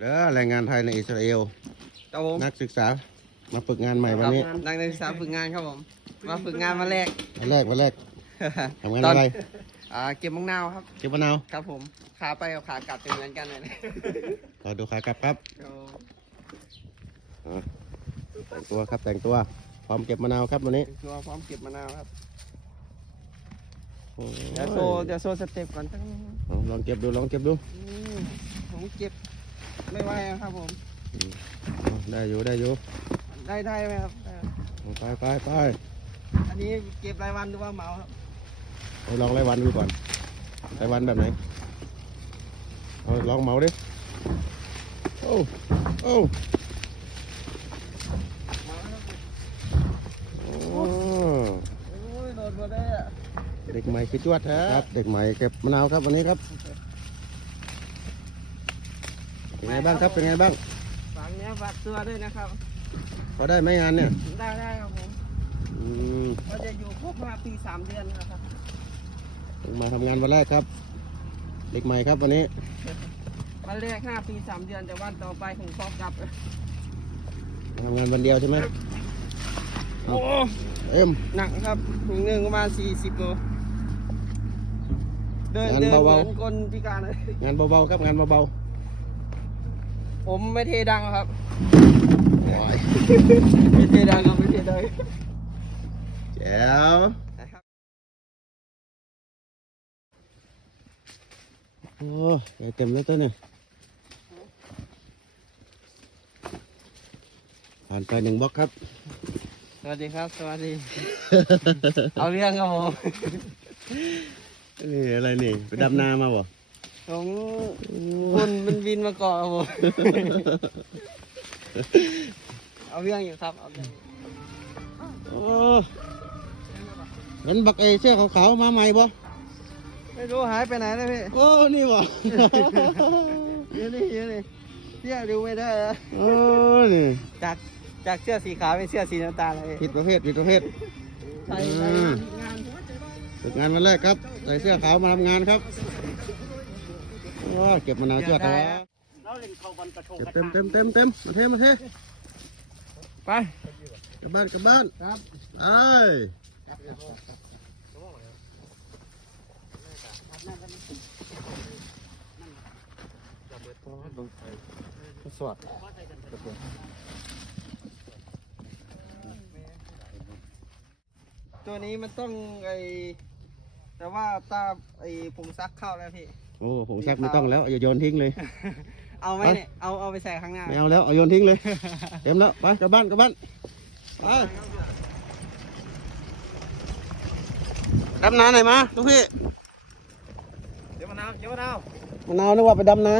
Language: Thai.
เด้อแรงงานไทยในอิสราเอล ครับผมนักศึกษามาฝึกงานใหม่วันนี้ครับนักศึกษาฝึกงานครับผม มาฝึกงานมาแรกวันแรกวันแรกทำงานตอะไรอ่าเก็บมะนาวครับ เก็บมะนาว ครับผม ขาไปกับขากลับจะเหมือนกันเลยนะเราดูขากลับครับครับผมอะแต่งตัวครับแต่งตัว พร้อมเก็บมะนาวครับวันนี้ตัวพร้อมเก็บมะนาวครับโอ้ยเดี๋ยวโซเดี๋ยวโซสเต็ปก่อนตั้งเอาลองเก็บดูลองเก็บดูอืมผมเก็บ ไม่ไหวอะครับผมเอาได้อยู่ได้อยู่ได้ได้ไหมครับได้ครับเอาไปไปไปอันนี้เก็บรายวันหรือว่าเหมาครับไปลองรายวันดูก่อนรายวันแบบไหนเอาลองเหมาดิโอ้โอ้เหมาครับโอ้โอ้ยโดนหมดเลยอะ เด็กใหม่คือจวดแท้ครับ เด็กใหม่เก็บมะนาวครับวันนี้ครับ เป็นไงบ้างครับ เป็นไงบ้าง ฝากเนี้ยฝากตัวด้วยนะครับ พอได้ไหมงานเนี่ย ได้ได้ครับผมอืมก็จะอยู่ครบห้าปีสามเดือนนะครับเพิ่งมาทำงานวันแรกครับ เด็กใหม่ครับวันนี้ วันแรกห้าปีสามเดือนแต่วันต่อไปผมขอกลับ มาทำงานวันเดียวใช่ไหมโอ้เอ็ม หนักครับถุงหนึ่งประมาณสี่สิบโลเดินงานเดินเหเบามือนคนพิการเลยๆงานเบาๆครับงานเบา ผมไม่เทดังครับๆโอ้ยไม่เทดังครับไม่เทดังแจ๋วนะครับโอ้ยเต็มแล้วตัวเนี่ยผ่านไปหนึ่งบล็อกครับ สวัสดีครับ สวัสดี เอาเรื่องครับผมนี่อะไรนี่ ไปดำนามาบ่ ผมคุณเป็นวินมาเกาะครับผมเอาเรื่องอยู่ครับเอาเรื่องโอ้เห็นบักเอเสื้อขาวๆมาใหม่บ่ไม่รู้หายไปไหนเลยพี่โอ้นี่บ่เดี๋ยวนี่เดี๋ยวนี่เที่ยวดูไม่ได้อะโอ้นี่จากจากเสื้อสีขาวเป็นเสื้อสีน้ำตาลเลยผิดประเภทผิดประเภทใส่ใส่อืมงานฝึกงานวันแรกครับ ใส่เสื้อขาวมาทำงานครับ ว้าเก็บมะนาวจวดเอาวะเราเล่นเขาบอลกระโชกเก็บเต็มเต็มเต็มเต็มมาเทมาเทไปกลับบ้านกลับบ้านครับไปสวัสดตัวนี้มันต้องไอ แต่ว่าตาไอผงซักเข้าแล้วพี่ โอ้ผงซักไม่ต้องแล้วอย่าโยนทิ้งเลย เอาไหมเอาเนี่ยเอาเอาไปใส่ข้างหน้าไม่เอาแล้วเอาโยนทิ้งเลย เต็มแล้วไปกลับบ้านกลับบ้านไปดำนาไหนอยมาลูกพี่เดี๋ยวมะนาวเดี๋ยวมะนาวมะนาวนึกว่าไปดำนา